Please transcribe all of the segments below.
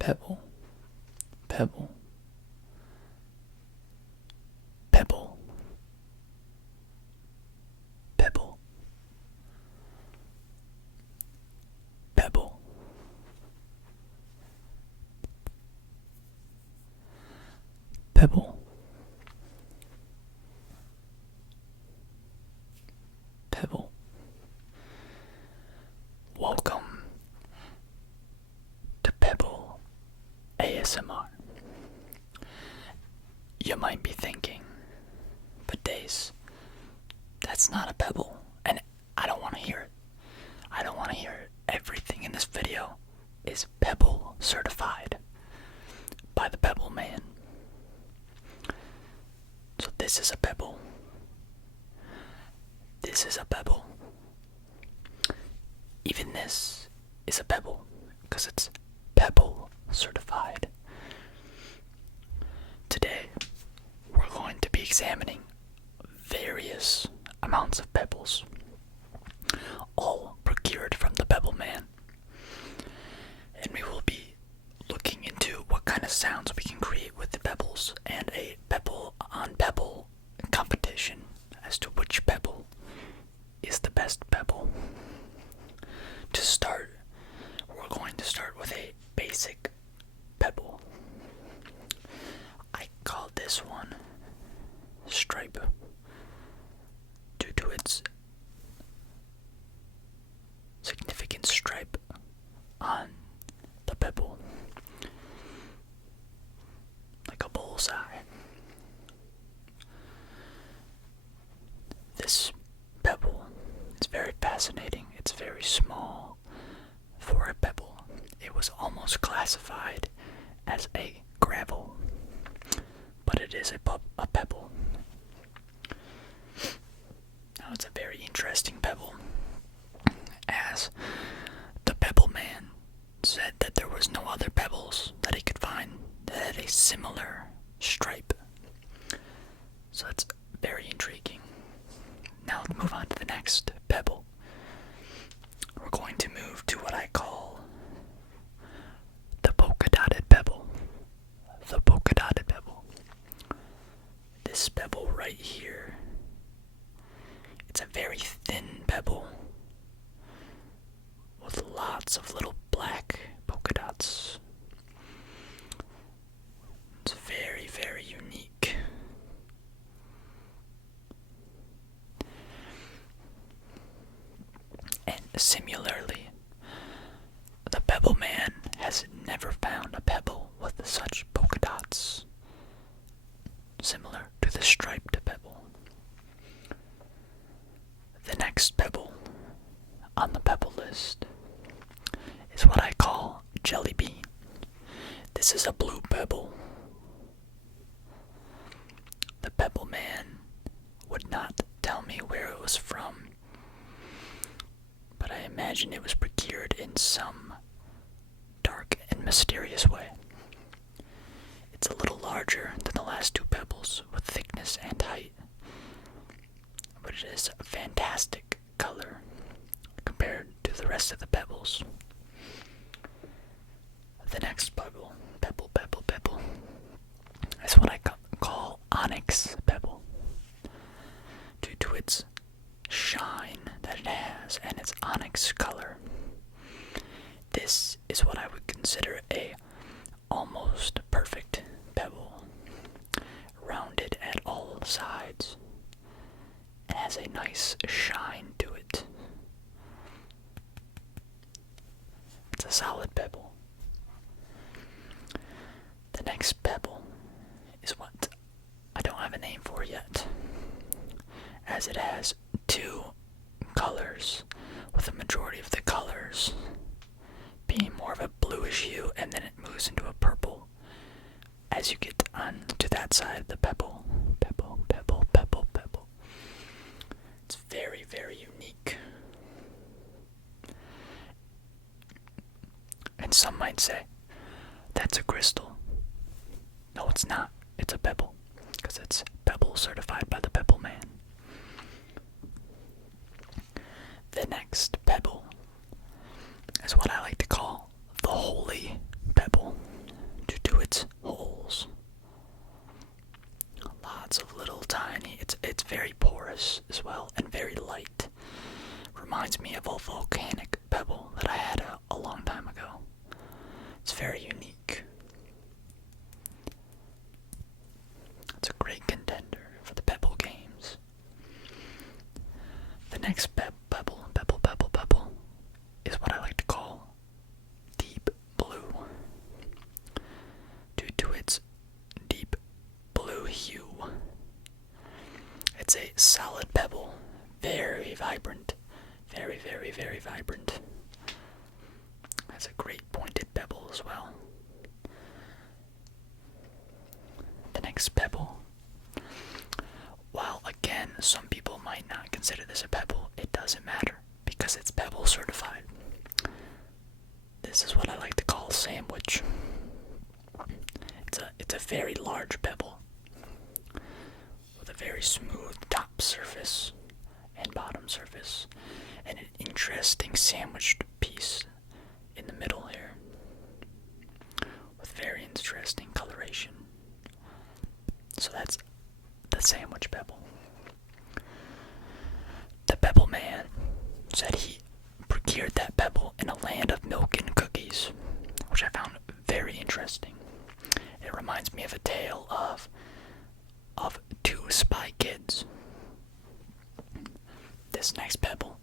Pebble, pebble, pebble, pebble, pebble, pebble, pebble. Welcome to Pebble ASMR. You might be thinking, but Dace, that's not a pebble, and I don't want to hear it. I don't want to hear it. Everything in this video is Pebble certified by the Pebble Man. So this is a pebble. This is a pebble. Even this is a pebble because it's Pebble certified. Today, we're going to be examining various amounts of pebbles, all procured from the Pebble Man. And we will be looking into what kind of sounds we can create with the pebbles and a pebble on pebble competition as to which pebble is the best pebble. To start, we're going to start with a basic pebble. I call this one Stripe due to its significant stripe on the pebble, like a bullseye. This pebble is very fascinating. It's very small for a pebble. It was almost classified as a gravel, but it is a pebble. Now it's a very interesting pebble, as the Pebble Man said that there was no other pebbles that he could find that had a similar stripe. So that's very intriguing. Now let's move on to the next pebble. We're going to move to what I call the polka dotted pebble. The polka dotted pebble. This pebble right here, it's a very thin pebble with lots of little black polka dots. It's very, very unique. And similarly, the Pebble Man has never found a pebble with such polka dots similar to the striped pebble. The next pebble on the pebble list is what I call Jelly Bean. This is a blue pebble. The Pebble Man would not tell me where it was from, but I imagine it was procured in some dark and mysterious way. It's a little larger than the last two pebbles with thickness and height, but it is a fantastic color compared to the rest of the pebbles. The next pebble, is what I call Onyx Pebble, due to its shine that it has and its onyx color. This is what I would consider a almost perfect pebble, rounded at all sides, and has a nice shine to it. It's a solid pebble. The next pebble is what I don't have a name for yet, as it has two colors, with the majority of the colors being more of a bluish hue, and then it moves into a purple as you get on to that side of the pebble. Pebble. It's very, very unique. And some might say, that's a crystal. No, it's not. It's a pebble, because it's Pebble certified by the Pebble Man. The next pebble is what I like to call the Holy Pebble. reminds me of a volcanic pebble that I had a long time ago. It's very unique. It's a great contender for the Pebble Games. The next pebble is what I like to call deep blue, due to its deep blue hue. It's a solid pebble, very vibrant, very vibrant. Has a great pointed bevel as well. The next pebble, while again some people might not consider this a pebble, it doesn't matter because it's Pebble certified. This is what I like to call sandwich. It's a very large pebble with a very smooth top surface and bottom surface, and an interesting sandwiched piece in the middle here with very interesting coloration. So that's the sandwich pebble. The Pebble Man said he procured that pebble in a land of milk and cookies, which I found very interesting. It reminds me of a tale of two spy kids. This next pebble,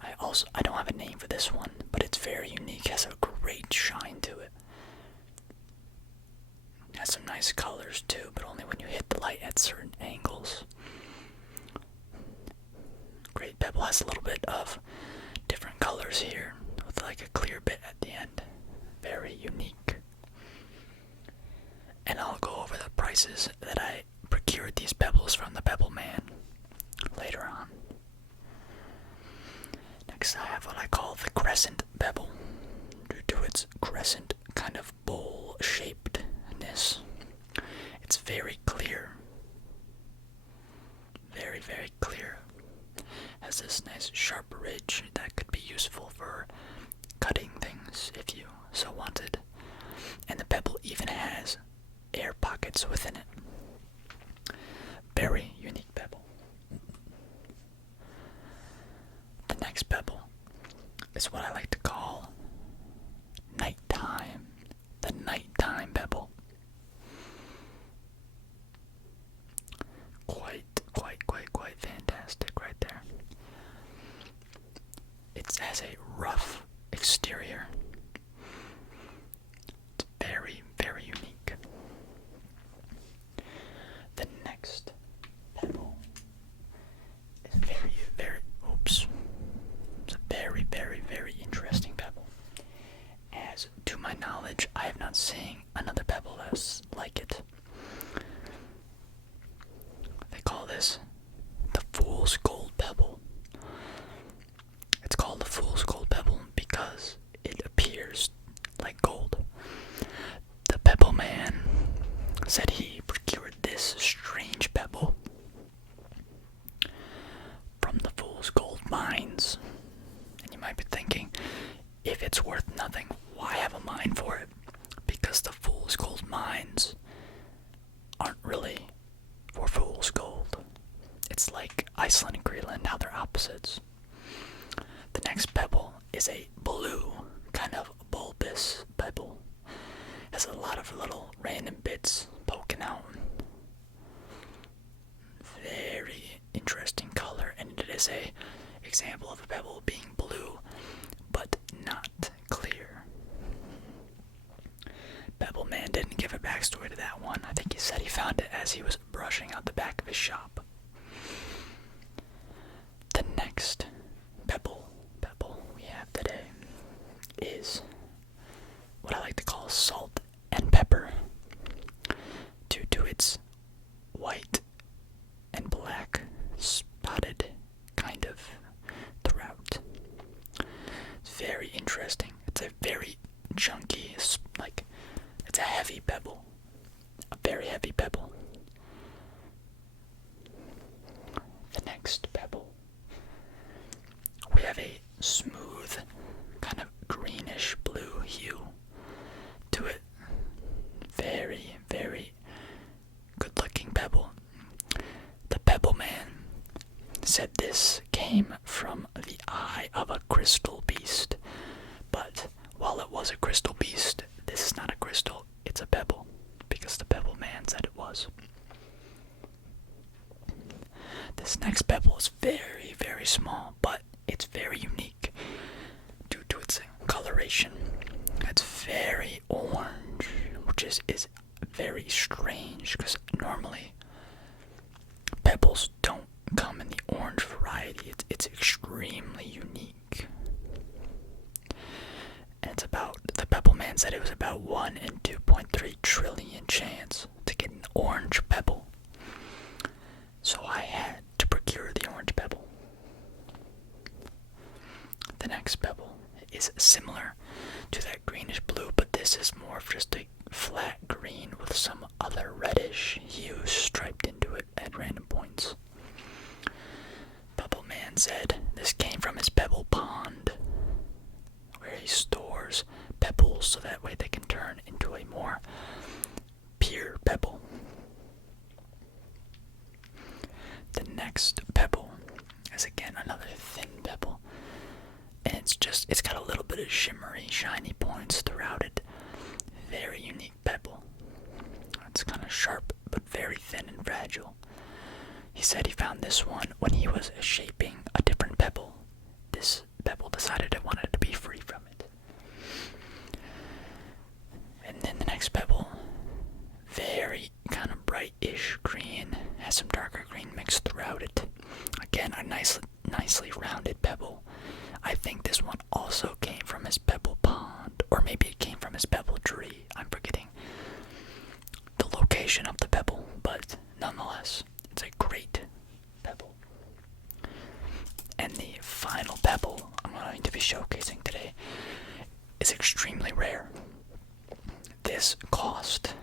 I don't have a name for this one, but it's very unique, has a great shine to it. Has some nice colors too, but only when you hit the light at certain angles. Great pebble has a little bit of different colors here, with like a clear bit at the end. Very unique. And I'll go over the prices that I procured these pebbles from the Pebble Man later on. Next I have what I call the crescent pebble, due to its crescent kind of bowl shapedness. It's very clear. Very clear. Has this nice sharp ridge that could be useful for cutting things if you so wanted. And the pebble even has air pockets within it. Very unique pebble. The next pebble is what I like to call nighttime. The nighttime pebble. Quite fantastic right there. It has a rough exterior. It's very unique. The next pebble is it's a very interesting pebble. As to my knowledge, I have not seen another pebble that's like it. They call this the Fool's Gold Pebble. It's called the Fool's Gold Pebble because it appears like gold. The Pebble Man said he procured this strange pebble from the Fool's Gold mines. And you might be thinking, if it's worth nothing, why have a mine for it? Because the Fool's Gold mines aren't really for fool's gold. It's like Iceland and Greenland, how they're opposites. The next pebble is a blue, kind of bulbous pebble. Has a lot of little random bits poking out. Very interesting color, and it is a example of a pebble being blue, but not clear. Pebble Man didn't give a backstory to that one. I think he said he found it as he was brushing out the back of his shop. The next pebble we have today is what I like to call salt and pepper, due to its white and black spotted kind of throughout. It's very interesting. It's a very chunky, it's a heavy pebble. A very heavy pebble. The next pebble, we have a smooth, kind of greenish blue hue to it. Very good looking pebble. The Pebble Man said this came from eye of a crystal beast. But while it was a crystal beast, this is not a crystal, it's a pebble, because the Pebble Man said it was. This next pebble is very, very small, but it's very unique due to its coloration. It's very orange, which is very strange, because normally pebbles don't come in the orange variety. It's extremely unique. And the Pebble Man said it was about 1 in 2.3 trillion chance to get an orange pebble. So I had to procure the orange pebble. The next pebble is similar to that greenish blue, but this is more of just a flat green with some other reddish hues striped into it at random points. Pebble Man said this came from his pebble pond, where he stores pebbles so that way they can turn into a more pure pebble. The next pebble is again another thin pebble, and it's got a little bit of shimmery, shiny points throughout it. Very unique pebble. It's kind of sharp, but very thin and fragile. He said he found this one when he was shaping a different pebble. This pebble decided it wanted to be free from it. And then the next pebble, very kind of brightish green, has some darker green mixed throughout it. Again, a nicely rounded pebble. I think this one also came from his pebble pond, or maybe it came from his pebble tree. I'm forgetting the location of the pebble, but nonetheless, it's a great pebble. And the final pebble I'm going to be showcasing today is extremely rare. This cost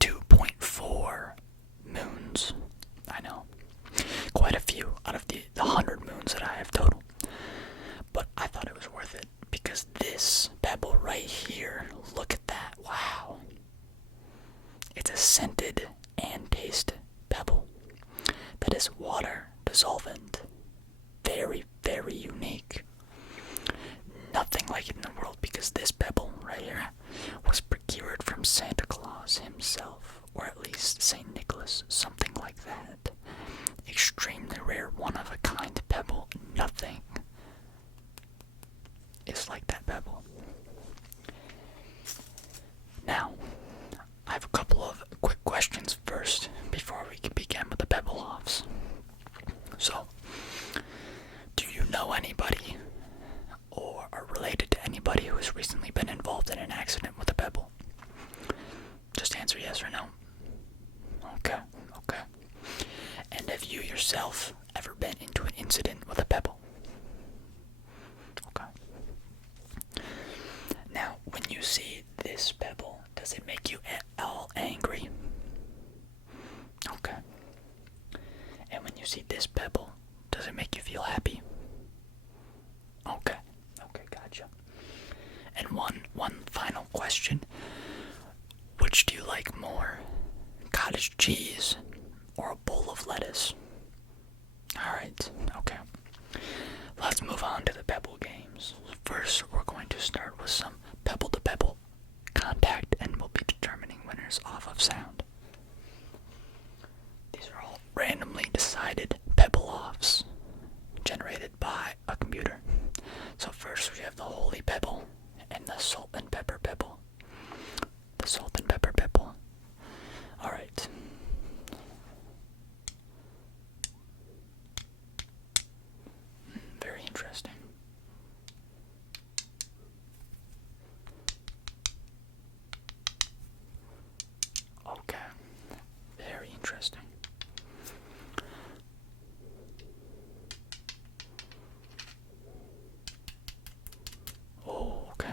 2.4 moons. I know, quite a few out of the 100 moons that I have total. But I thought it was worth it because this pebble right here, look at that, wow. It's a scented and taste pebble that is water dissolvent. Very, very unique. Nothing like it in the world, because this pebble right here was procured from Santa Claus himself, or at least St. Nicholas, something like that. Extremely rare, one of a kind pebble. Nothing is like that pebble. Now, I have a couple of quick questions first before we can begin with the pebble offs. So, do you know anybody or are related to anybody who has recently been involved in an accident with a pebble? Just answer yes or no. Okay. And have you yourself ever been into an incident with a pebble? Okay. Now, when you see this pebble, does it make you at all angry? Okay. And when you see this pebble, does it make you feel happy? Okay, gotcha. And one final question. Which do you like more? Cottage cheese or a bowl of lettuce? Alright, okay. Let's move on to the Pebble Games. First, we're going to start with some pebble-to-pebble contact, and we'll be determining winners off of sound. These are all randomly decided pebble offs generated by a computer. So first we have the Holy Pebble and the Salt and Pepper Pebble. The Salt and Pepper Pebble. Alright. Very interesting. Okay. Very interesting. Oh, okay.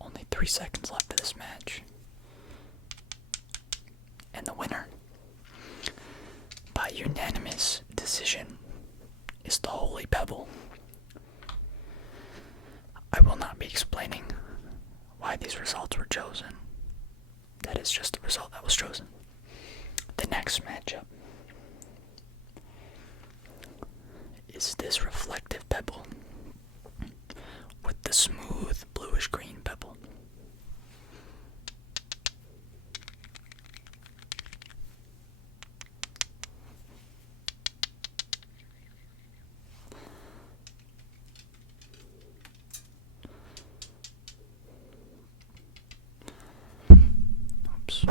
Only 3 seconds left of this match. And the winner, by unanimous decision, is the Holy Pebble. I will not be explaining why these results were chosen. That is just the result that was chosen. The next matchup is this reflective pebble with the smooth bluish green pebble. Oops.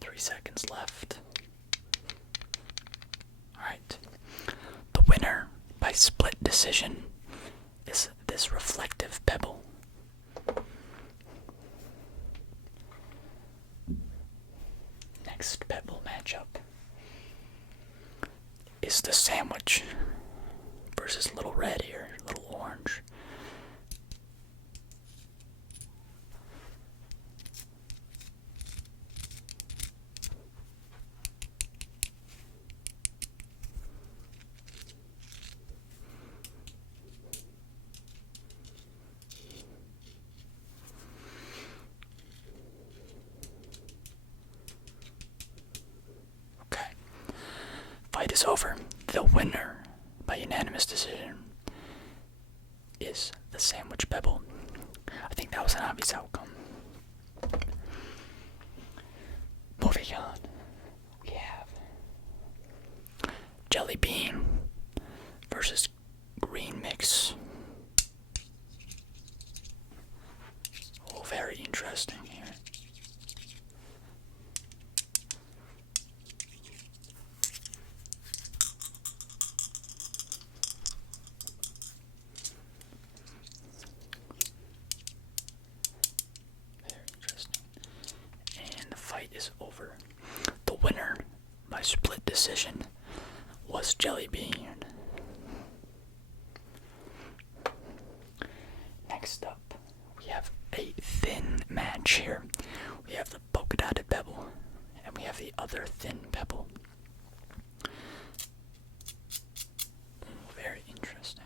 3 seconds left. Alright. The winner by split decision is this reflective pebble. Next pebble matchup is the sandwich versus little red here, little orange. Okay. Fight is over. The winner by unanimous decision is the sandwich pebble. I think that was an obvious outcome. Moving on, we have jelly bean versus green mix. Oh, very interesting here. Is over. The winner by split decision was Jelly Bean. Next up, we have a thin match here. We have the polka dotted pebble, and we have the other thin pebble. Very interesting.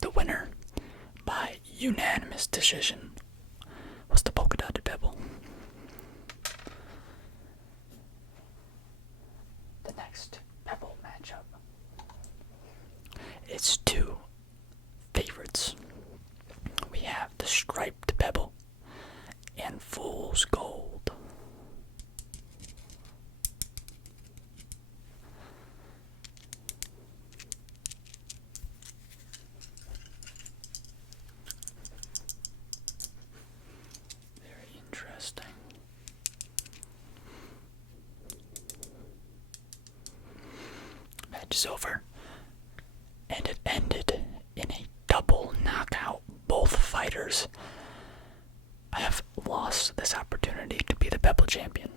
The winner by unanimous decision was the polka dotted pebble. The next pebble matchup is two favorites. We have the striped pebble and fool's gold. Match is over, and it ended in a double knockout. Both fighters have lost this opportunity to be the Pebble champion.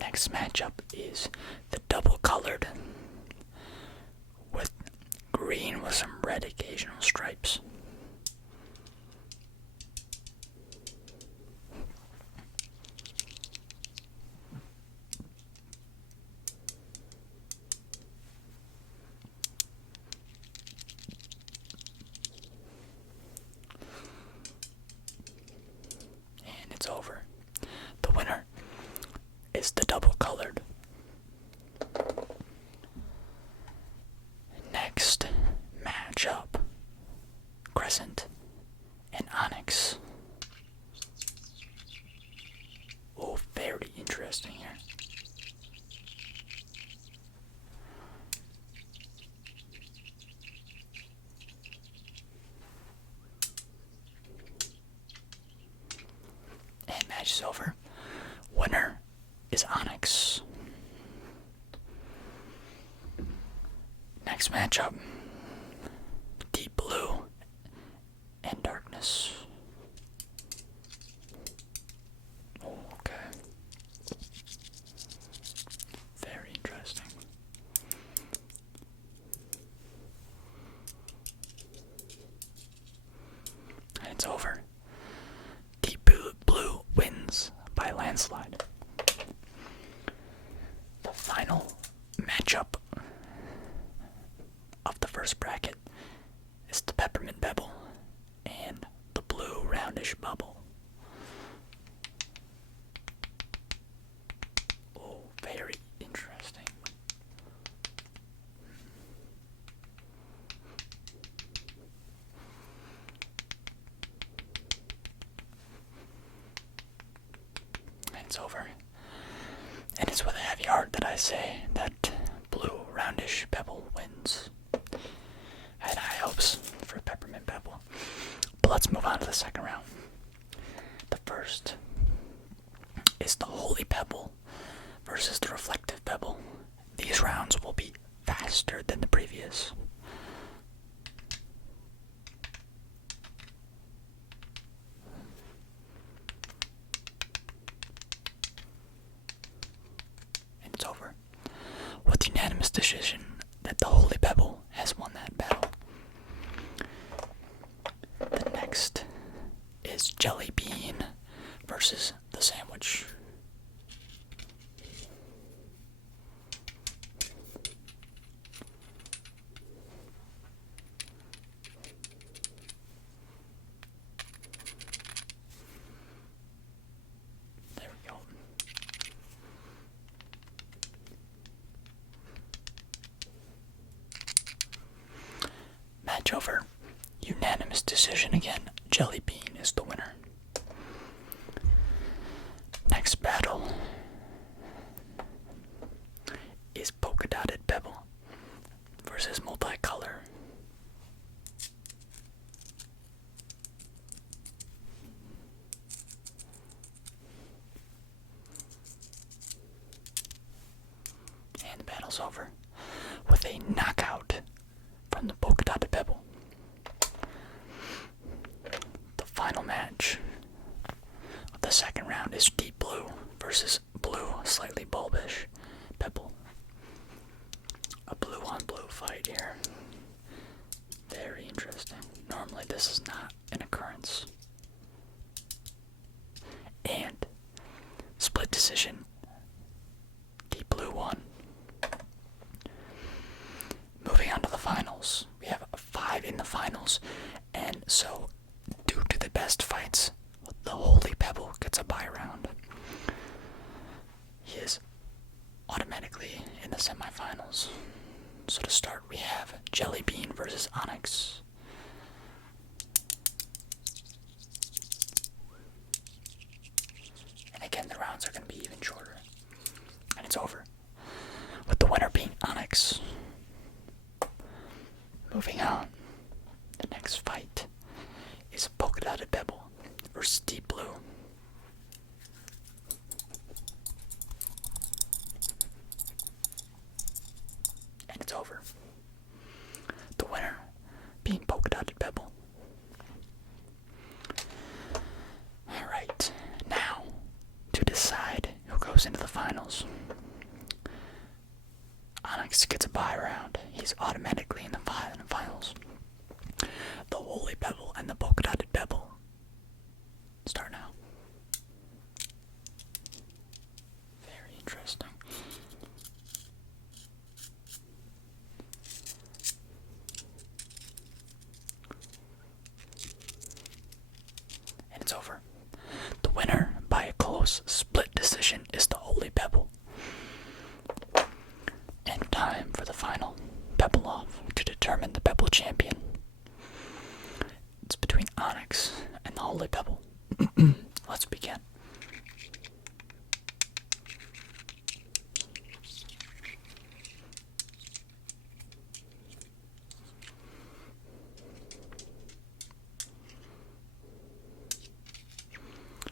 Next matchup is the double colored with green with some red occasional stripes. It's over. The winner is the double colored. Next matchup, Crescent and Onyx. Oh, very interesting here. And match is over. Winner is Onyx. Next matchup, Deep Blue and Darkness. Oh, okay. Very interesting. part that I say that blue roundish pebble wins. I had high hopes for peppermint pebble. But let's move on to the second round. The first is the holy pebble versus the reflective pebble. These rounds will be faster than the previous. And it's over. With unanimous decision that the holy pebble has won that battle. The next is jelly bean versus the sandwich. There we go. Match over. Unanimous decision again. Jelly bean is the winner. Next battle is polka dotted pebble versus multicolor. And the battle's over with a knockout from the polka dotted pebble. The final match of the second round is deep blue versus blue, slightly bulbish pebble. A blue on blue fight here. Very interesting. Normally this is not an occurrence. And split decision. Deep blue won. Moving on to the finals. We have 5 in the finals. And so, due to the best fights, the holy pebble gets a bye round. He is automatically in the semifinals. So to start, we have jelly bean versus onyx. And again, the rounds are going to be even shorter. And it's over, with the winner being onyx. Moving on, the next fight is polka dotted pebble versus deep blue. And it's over. The winner being polka dotted pebble. Alright, now to decide who goes into the finals. Onyx gets a bye round. He's automatically in the finals. The holy pebble and the polka dotted pebble start now. Very interesting. And it's over. The winner by a close split decision is the holy pebble. And time for the final pebble off to determine the pebble champion. It's between onyx and the holy pebble. Let's begin.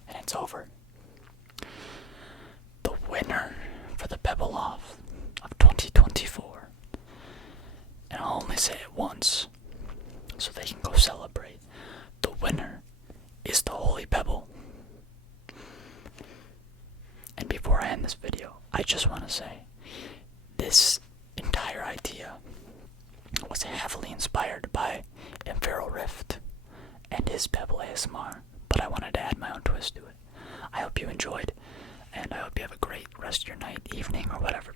And it's over. The winner for the pebble off of 2024. And I'll only say it once so they can go celebrate. The winner is the holy pebble. And before I end this video, I just want to say this entire idea was heavily inspired by Imperial Rift and his Pebble ASMR, but I wanted to add my own twist to it. I hope you enjoyed, and I hope you have a great rest of your night, evening, or whatever